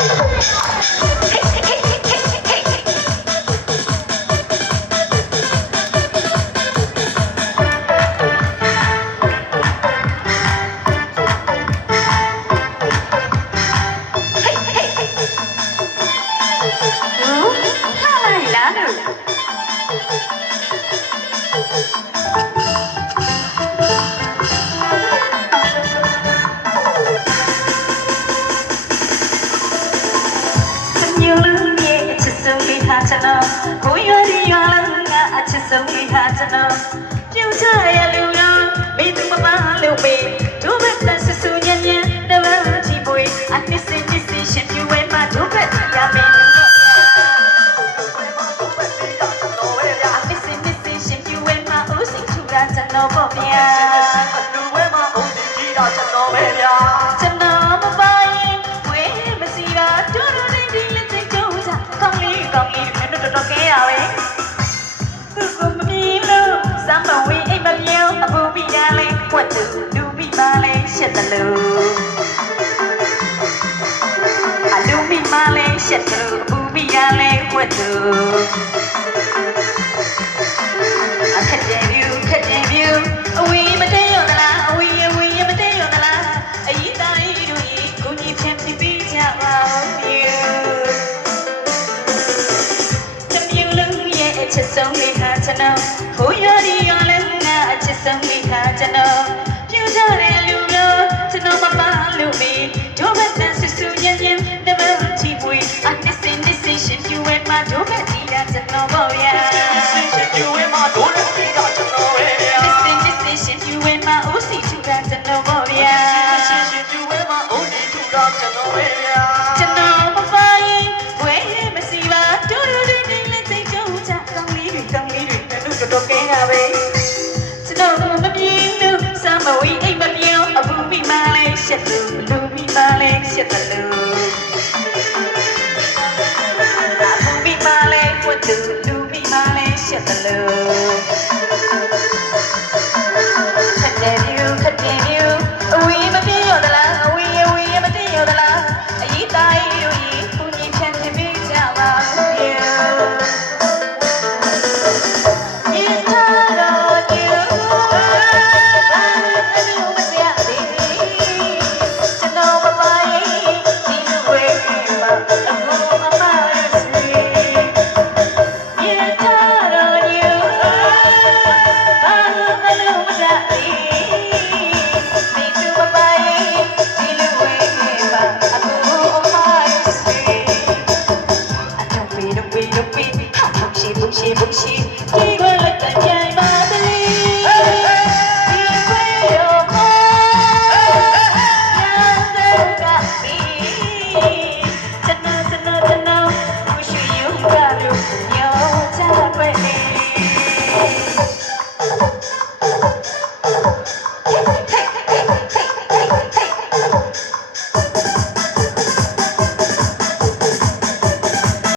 ဟာလိုက်လား ကျွန်တော်ကိုရွာရီရွာလုံးကအချစ်ဆုံးလေးဟာကျွန်တော်ပြုတ်ချရလူတော့မိသူမမလို့မေးတို့ဘက်သက်ဆဆူညံ့ညံ့တဝမ်းချီပွေအနှစ်စင်နှစ်စင်ရှင်ပြဝဲမှာတို့ဘက်ရမယ်အနှစ်စင်နှစ်စင်ရှင်ပြဝဲမှာဦးစီထူတာကျွန်တော်ပေါ့ဗျာ လဲရှက်တယ်လို့အပူမိရလဲကွက်တူအခက်တဲ့ယူခက်တဲ့ယူအဝေးမတည့်ရသလားအဝေးအဝေးမတည့်ရသလားအရင်တိုင်းတို့ဤကိုကြီးဖြန့်ပြပြီးကြပါဦးတမျိုးလုံးရဲ့အချစ်ဆုံးလေးဟာကျွန်တော် ပြူဝဲမှာတို့ဘက်ဒီရကျွန်တော်ပေါ့ဗျာ Listen, listen, listen, you in my OC to that to know more, yeah. ကျွန်တော်မပိုင်ဝဲမစီပါတို့ရတဲ့နေလက်သိကြုံချကောင်းလေးတွေကောင်းလေးတွေတို့တော်တော်ကဲတာပဲကျွန်တော်မပြေလို့စမ်းမဝေးအိမ်မပြောင်းအပူမိမလေးရှက်လို့လူမိမလေးရှက်တယ်လို့ Hello.